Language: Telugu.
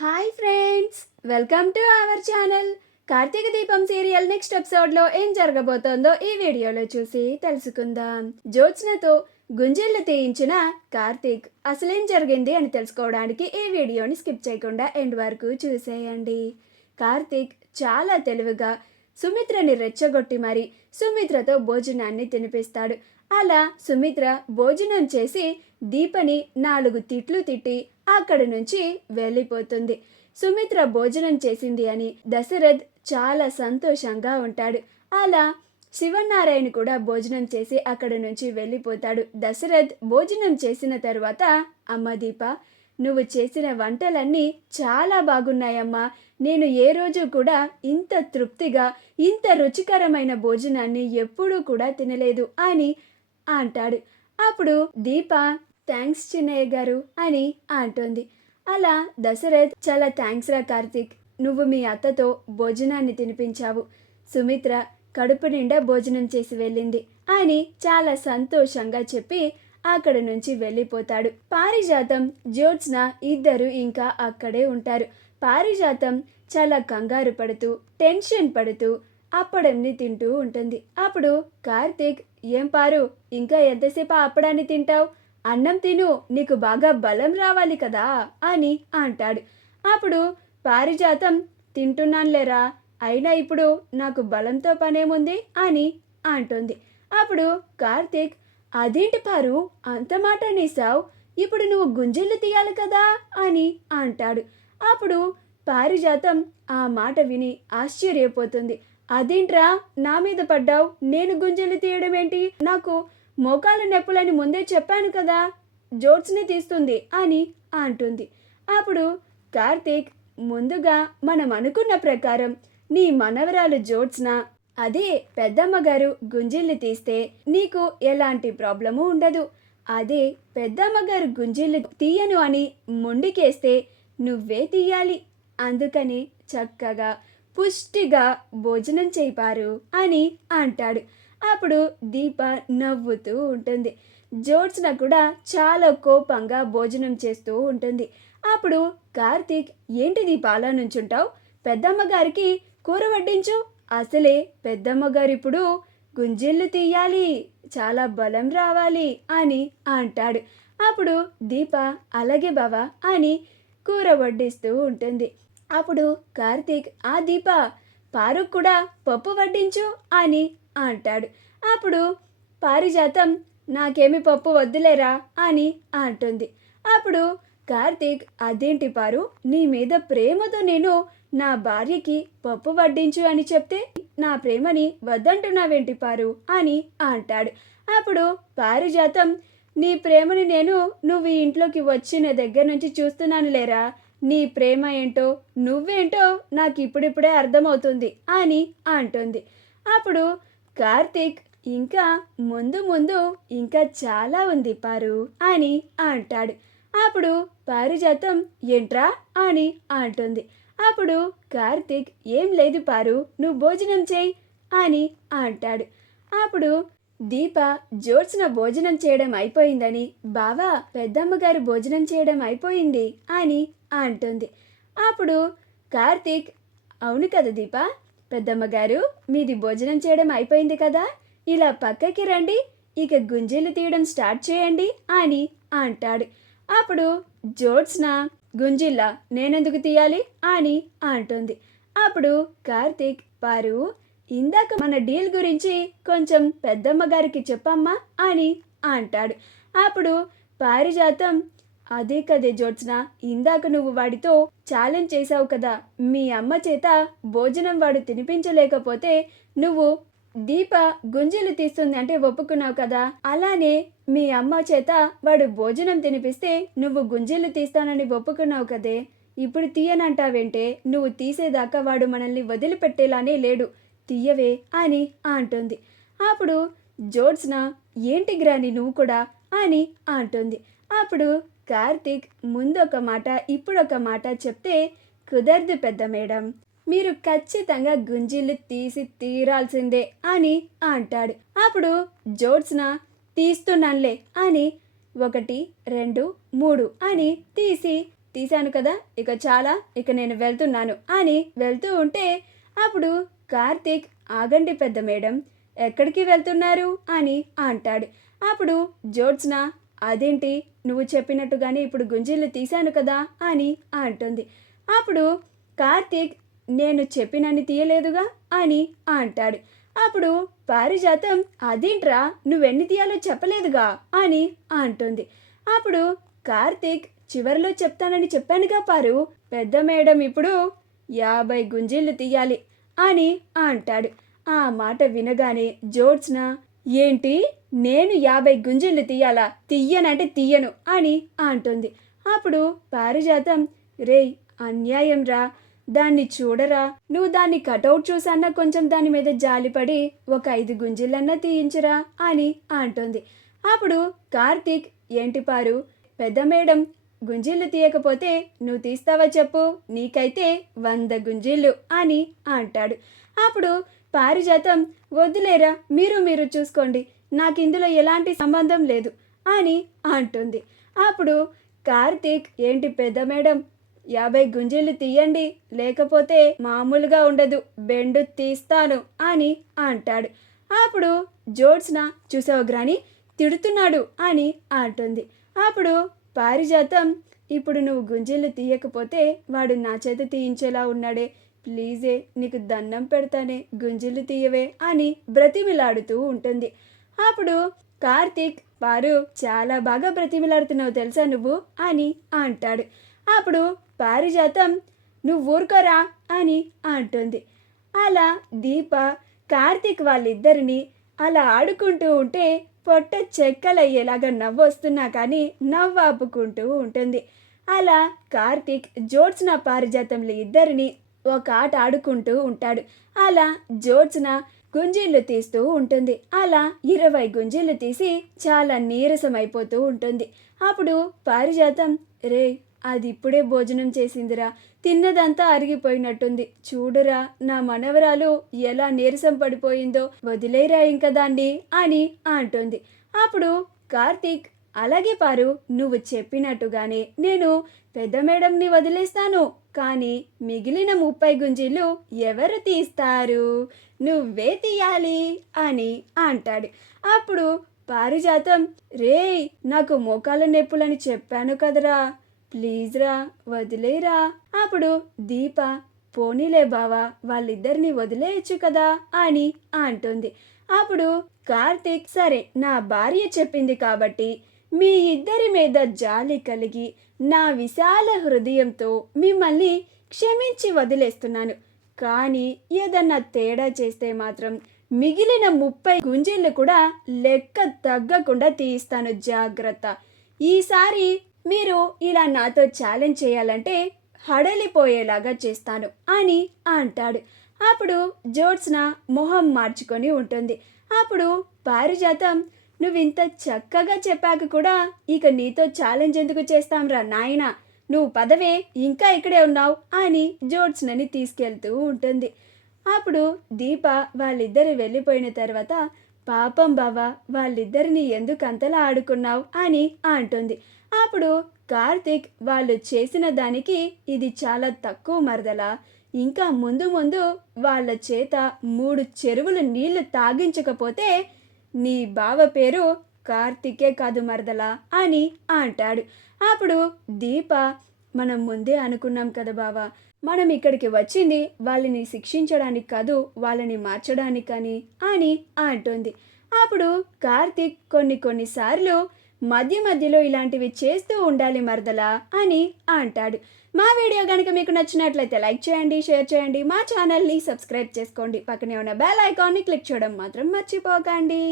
Hi friends, welcome to our channel. Karthika Deepam serial next ఎపిసోడ్లో ఏం జరగబోతోందో ఈ వీడియోలో చూసి తెలుసుకుందాం. జ్యోత్స్నతో గుంజెళ్ళు తీయించిన కార్తీక్ అసలేం జరిగింది అని తెలుసుకోవడానికి ఈ వీడియోని స్కిప్ చేయకుండా ఎండ్ వరకు చూసేయండి. కార్తీక్ చాలా తెలివిగా సుమిత్రని రెచ్చగొట్టి మరి సుమిత్రతో భోజనాన్ని తినిపిస్తాడు. అలా సుమిత్ర భోజనం చేసి దీపని 4 తిట్లు తిట్టి అక్కడి నుంచి వెళ్ళిపోతుంది. సుమిత్ర భోజనం చేసింది అని దశరథ్ చాలా సంతోషంగా ఉంటాడు. అలా శివనారాయణ కూడా భోజనం చేసి అక్కడి నుంచి వెళ్ళిపోతాడు. దశరథ్ భోజనం చేసిన తర్వాత, అమ్మ దీప, నువ్వు చేసిన వంటలన్నీ చాలా బాగున్నాయమ్మా. నేను ఏ రోజు కూడా ఇంత తృప్తిగా ఇంత రుచికరమైన భోజనాన్ని ఎప్పుడూ కూడా తినలేదు అని అంటాడు. అప్పుడు దీప, థ్యాంక్స్ చిన్నయ్య గారు అని అంటుంది. అలా దశరథ్, చాలా థ్యాంక్స్ రా కార్తీక్, నువ్వు మీ అత్తతో భోజనాన్ని తినిపించావు. సుమిత్ర కడుపు నిండా భోజనం చేసి వెళ్ళింది అని చాలా సంతోషంగా చెప్పి అక్కడి నుంచి వెళ్ళిపోతాడు. పారిజాతం, జ్యోత్స్న ఇద్దరు ఇంకా అక్కడే ఉంటారు. పారిజాతం చాలా కంగారు పడుతూ టెన్షన్ పడుతూ అప్పడాన్ని తింటూ ఉంటుంది. అప్పుడు కార్తీక్, ఏం పారు, ఇంకా ఎంతసేపు అప్పడాన్ని తింటావు? అన్నం తిను, నీకు బాగా బలం రావాలి కదా అని అంటాడు. అప్పుడు పారిజాతం, తింటున్నానులేరా, అయినా ఇప్పుడు నాకు బలంతో పనేముంది అని అంటుంది. అప్పుడు కార్తీక్, అదేంటి పారు, అంత మాట అనేసావు, ఇప్పుడు నువ్వు గుంజెళ్ళు తీయాలి కదా అని అంటాడు. అప్పుడు పారిజాతం ఆ మాట విని ఆశ్చర్యపోతుంది. అదేంట్రా నా మీద పడ్డావు, నేను గుంజెలు తీయడం ఏంటి, నాకు మోకాళ్ళ నొప్పులని ముందే చెప్పాను కదా, జ్యోత్స్నే తీస్తుంది అని అంటుంది. అప్పుడు కార్తీక్, ముందుగా మనం అనుకున్న ప్రకారం నీ మనవరాలు జ్యోత్స్న, అదే పెద్దమ్మగారు గుంజిళ్ళు తీస్తే నీకు ఎలాంటి ప్రాబ్లము ఉండదు. అదే పెద్దమ్మగారు గుంజిళ్ళు తీయను అని మొండికేస్తే నువ్వే తీయాలి. అందుకని చక్కగా పుష్టిగా భోజనం చేయిపారు అని అంటాడు. అప్పుడు దీప నవ్వుతూ ఉంటుంది. జ్యోత్స్న కూడా చాలా కోపంగా భోజనం చేస్తూ ఉంటుంది. అప్పుడు కార్తీక్, ఏంటి దీప అలా నుంచుంటావు, పెద్దమ్మగారికి కూర వడ్డించు, అసలే పెద్దమ్మగారు ఇప్పుడు గుంజిళ్ళు తీయాలి, చాలా బలం రావాలి అని అంటాడు. అప్పుడు దీప, అలాగే బావా అని కూర వడ్డిస్తూ ఉంటుంది. అప్పుడు కార్తీక్, ఆ దీప, పారుకు కూడా పప్పు వడ్డించు అని అంటాడు. అప్పుడు పారిజాతం, నాకేమి పప్పు వద్దులేరా అని అంటుంది. అప్పుడు కార్తీక్, అదేంటి పారు, నీ మీద ప్రేమతో నేను నా భార్యకి పప్పు వడ్డించు అని చెప్తే నా ప్రేమని వద్దంటున్నావేంటి పారు అని అంటాడు. అప్పుడు పారిజాతం, నీ ప్రేమని నేను నువ్వు ఈ ఇంట్లోకి వచ్చిన దగ్గర నుంచి చూస్తున్నాను లేరా, నీ ప్రేమ ఏంటో నువ్వేంటో నాకు ఇప్పుడిప్పుడే అర్థమవుతుంది అని అంటుంది. అప్పుడు కార్తీక్, ఇంకా ముందు ముందు ఇంకా చాలా ఉంది పారు అని అంటాడు. అప్పుడు పారిజాతం, ఏంట్రా అని అంటుంది. అప్పుడు కార్తీక్, ఏం లేదు పారు, నువ్వు భోజనం చేయి అని అంటాడు. అప్పుడు దీప, జ్యోత్స్న భోజనం చేయడం అయిపోయిందని, బావా పెద్దమ్మగారు భోజనం చేయడం అయిపోయింది అని అంటుంది. అప్పుడు కార్తీక్, అవును కదా దీప, పెద్దమ్మగారు మీది భోజనం చేయడం అయిపోయింది కదా, ఇలా పక్కకి రండి, ఇక గుంజీలు తీయడం స్టార్ట్ చేయండి అని అంటాడు. అప్పుడు జ్యోత్స్న, గుంజిల్లా నేనెందుకు తీయాలి అని అంటుంది. అప్పుడు కార్తీక్, పారు, ఇందాక మన డీల్ గురించి కొంచెం పెద్దమ్మగారికి చెప్పమ్మా అని అంటాడు. అప్పుడు పారిజాతం, అదే కదే జ్యోత్స్న, ఇందాక నువ్వు వాడితో ఛాలెంజ్ చేశావు కదా, మీ అమ్మ చేత భోజనం వాడు తినిపించలేకపోతే నువ్వు దీప గుంజీలు తీస్తుంది అంటే ఒప్పుకున్నావు కదా, అలానే మీ అమ్మ చేత వాడు భోజనం తినిపిస్తే నువ్వు గుంజీలు తీస్తానని ఒప్పుకున్నావు కదే, ఇప్పుడు తీయనంటావేంటే, నువ్వు తీసేదాకా వాడు మనల్ని వదిలిపెట్టేలానే లేడు, తీయవే అని అంటుంది. అప్పుడు జ్యోత్స్న, ఏంటి గ్రాని నువ్వు కూడా అని అంటుంది. అప్పుడు కార్తీక్, ముందొక మాట ఇప్పుడొక మాట చెప్తే కుదరదు పెద్ద మేడం, మీరు ఖచ్చితంగా గుంజీలు తీసి తీరాల్సిందే అని అంటాడు. అప్పుడు జ్యోత్స్న, తీస్తున్నానులే అని 1, 2, 3 అని తీసి తీశాను కదా, ఇక చాలా, ఇక నేను వెళ్తున్నాను అని వెళ్తూ ఉంటే అప్పుడు కార్తీక్, ఆగండి పెద్ద మేడం, ఎక్కడికి వెళ్తున్నారు అని అంటాడు. అప్పుడు జ్యోత్స్న, అదేంటి, నువ్వు చెప్పినట్టుగానే ఇప్పుడు గుంజీలు తీశాను కదా అని అంటుంది. అప్పుడు కార్తీక్, నేను చెప్పినన్ని తీయలేదుగా అని అంటాడు. అప్పుడు పారిజాతం, అదేంట్రా, నువ్వెన్ని తీయాలో చెప్పలేదుగా అని అంటుంది. అప్పుడు కార్తీక్, చివరిలో చెప్తానని చెప్పానుగా పారు, పెద్ద మేడం ఇప్పుడు 50 గుంజీళ్ళు తీయాలి అని అంటాడు. ఆ మాట వినగానే జ్యోత్స్న, ఏంటి, నేను 50 గుంజీళ్ళు తీయాలా, తీయనంటే తీయను అని అంటుంది. అప్పుడు పారిజాతం, రేయ్ అన్యాయం రా, దాన్ని చూడరా, నువ్వు దాన్ని కటౌట్ చూసన్నా కొంచెం దాని మీద జాలిపడి ఒక 5 గుంజీలన్నా తీయించరా అని అంటుంది. అప్పుడు కార్తీక్, ఏంటి పారు, పెద్ద మేడం గుంజీళ్ళు తీయకపోతే నువ్వు తీస్తావా చెప్పు, నీకైతే 100 గుంజీళ్ళు అని అంటాడు. అప్పుడు పారిజాతం, వద్దులేరా, మీరు చూసుకోండి, నాకు ఇందులో ఎలాంటి సంబంధం లేదు అని అంటుంది. అప్పుడు కార్తీక్, ఏంటి పెద్ద మేడం, 50 గుంజీలు తీయండి, లేకపోతే మామూలుగా ఉండదు, బెండు తీస్తాను అని అంటాడు. అప్పుడు జ్యోత్స్న, చూసావు గ్రాని, తిడుతున్నాడు అని అంటుంది. అప్పుడు పారిజాతం, ఇప్పుడు నువ్వు గుంజీలు తీయకపోతే వాడు నా చేత తీయించేలా ఉన్నాడే, ప్లీజే, నీకు దండం పెడతానే, గుంజీలు తీయవే అని బ్రతిమిలాడుతూ ఉంటుంది. అప్పుడు కార్తీక్, పారు, చాలా బాగా బ్రతిమిలాడుతున్నావు తెలుసా నువ్వు అని అంటాడు. అప్పుడు పారిజాతం, నువ్వు ఊరుకోరా అని అంటుంది. అలా దీప కార్తీక్ వాళ్ళిద్దరిని అలా ఆడుకుంటూ ఉంటే పొట్ట చెక్కలయ్యేలాగా నవ్వొస్తున్నా కానీ నవ్వాపుకుంటూ ఉంటుంది. అలా కార్తీక్ జ్యోత్స్న పారిజాతంలో ఇద్దరిని ఒక ఆట ఆడుకుంటూ ఉంటాడు. అలా జ్యోత్స్న గుంజీళ్ళు తీస్తూ ఉంటుంది. అలా 20 గుంజీళ్ళు తీసి చాలా నీరసమైపోతూ ఉంటుంది. అప్పుడు పారిజాతం, రే, అది ఇప్పుడే భోజనం చేసిందిరా, తిన్నదంతా అరిగిపోయినట్టుంది, చూడురా నా మనవరాలు ఎలా నీరసం పడిపోయిందో, వదిలేరా ఇంక దాన్ని అని అంటుంది. అప్పుడు కార్తీక్, అలాగే పారు, నువ్వు చెప్పినట్టుగానే నేను పెద్ద మేడంని వదిలేస్తాను, కానీ మిగిలిన 30 గుంజీలు ఎవరు తీస్తారు, నువ్వే తీయాలి అని అంటాడు. అప్పుడు పారిజాతం, రేయ్, నాకు మోకాల నొప్పులని చెప్పాను కదరా, ప్లీజ్ రా, వదిలేరా. అప్పుడు దీప, పోనీలే బావా, వాళ్ళిద్దరిని వదిలేయచ్చు కదా అని అంటుంది. అప్పుడు కార్తీక్, సరే, నా భార్య చెప్పింది కాబట్టి మీ ఇద్దరి మీద జాలి కలిగి నా విశాల హృదయంతో మిమ్మల్ని క్షమించి వదిలేస్తున్నాను, కానీ ఏదన్నా తేడా చేస్తే మాత్రం మిగిలిన 30 గుంజీళ్ళు కూడా లెక్క తగ్గకుండా తీయిస్తాను, జాగ్రత్త. ఈసారి మీరు ఇలా నాతో ఛాలెంజ్ చేయాలంటే హడలిపోయేలాగా చేస్తాను అని అంటాడు. అప్పుడు జ్యోత్స్న మొహం మార్చుకొని ఉంటుంది. అప్పుడు పారిజాతం, నువ్వింత చక్కగా చెప్పాక కూడా ఇక నీతో ఛాలెంజ్ ఎందుకు చేస్తాంరా నాయనా, నువ్వు పదవే, ఇంకా ఇక్కడే ఉన్నావు అని జ్యోత్స్నని తీసుకెళ్తూ ఉంటుంది. అప్పుడు దీప వాళ్ళిద్దరు వెళ్ళిపోయిన తర్వాత, పాపం బావా, వాళ్ళిద్దరిని ఎందుకు అంతలా ఆడుకున్నావు అని అంటుంది. అప్పుడు కార్తీక్, వాళ్ళు చేసిన దానికి ఇది చాలా తక్కువ మరదలా, ఇంకా ముందు ముందు వాళ్ళ చేత 3 చెరువులు నీళ్లు తాగించకపోతే నీ బావ పేరు కార్తీకే కాదు మరదలా అని అంటాడు. అప్పుడు దీప, మనం ముందే అనుకున్నాం కదా బావా, మనం ఇక్కడికి వచ్చింది వాళ్ళని శిక్షించడానికి కాదు, వాళ్ళని మార్చడానికని అని అంటుంది. అప్పుడు కార్తీక్, కొన్నిసార్లు మధ్యలో ఇలాంటివి చేస్తూ ఉండాలి మరదలా అని అంటాడు. మా వీడియో కనుక మీకు నచ్చినట్లయితే లైక్ చేయండి, షేర్ చేయండి, మా ఛానల్ని సబ్స్క్రైబ్ చేసుకోండి, పక్కనే ఉన్న బెల్ ఐకాన్ని క్లిక్ చేయడం మాత్రం మర్చిపోకండి.